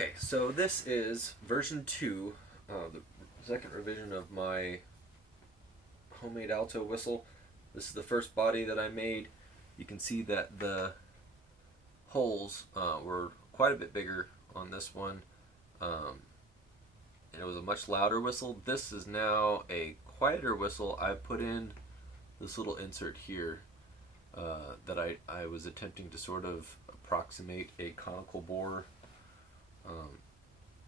Okay, so this is version 2, the second revision of my homemade alto whistle. This is the first body that I made. You can see that the holes were quite a bit bigger on this one, and it was a much louder whistle. This is now a quieter whistle. I put in this little insert here that I was attempting to sort of approximate a conical bore,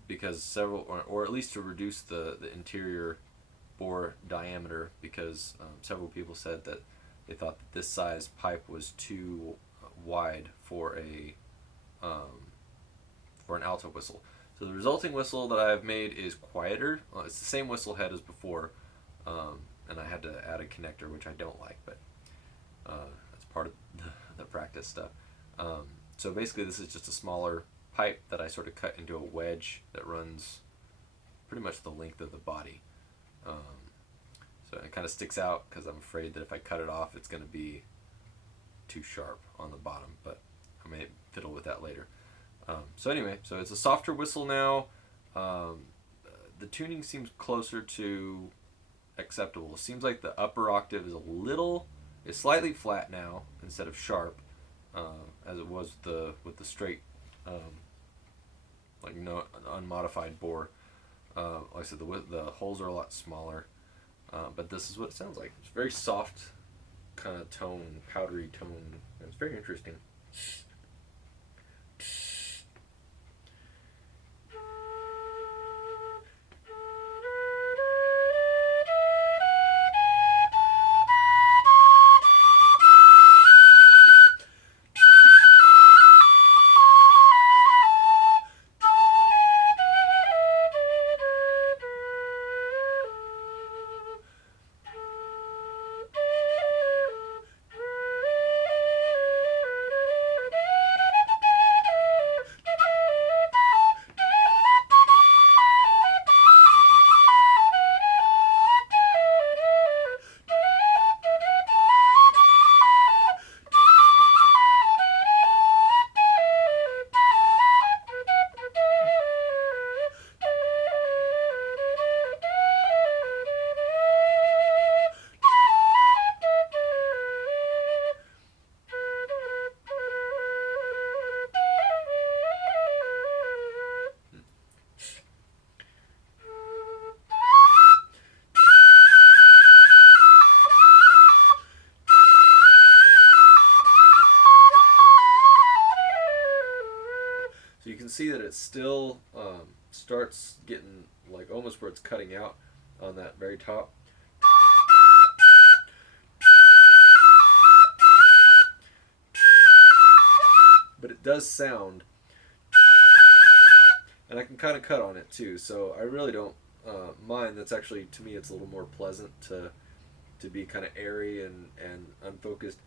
because several, or at least to reduce the interior bore diameter, because several people said that they thought that this size pipe was too wide for an alto whistle. So the resulting whistle that I've made is quieter. It's the same whistle head as before, and I had to add a connector, which I don't like, but that's part of the practice stuff. So basically this is just a smaller pipe that I sort of cut into a wedge that runs pretty much the length of the body. So it kind of sticks out because I'm afraid that if I cut it off it's going to be too sharp on the bottom, but I may fiddle with that later. So anyway, so it's a softer whistle now. The tuning seems closer to acceptable. It seems like the upper octave is slightly flat now instead of sharp, as it was with the straight, unmodified bore. Like I said, the holes are a lot smaller, but this is what it sounds like. It's very soft, kind of tone, powdery tone. It's very interesting. So you can see that it still starts getting like almost where it's cutting out on that very top. But it does sound, and I can kind of cut on it too, so I really don't mind. That's actually, to me, it's a little more pleasant to be kind of airy and unfocused.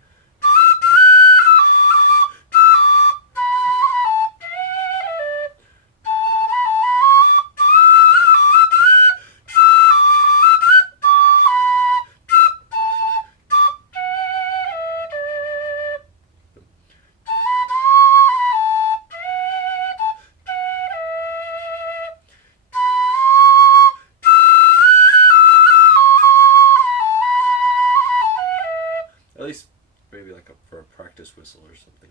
At least maybe like for a practice whistle or something.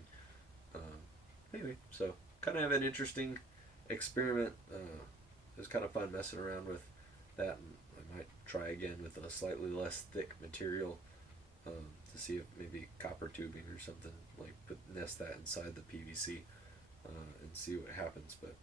Anyway, so kind of an interesting experiment. It was kind of fun messing around with that, and I might try again with a slightly less thick material, to see if maybe copper tubing or something, like nest that inside the PVC, and see what happens. But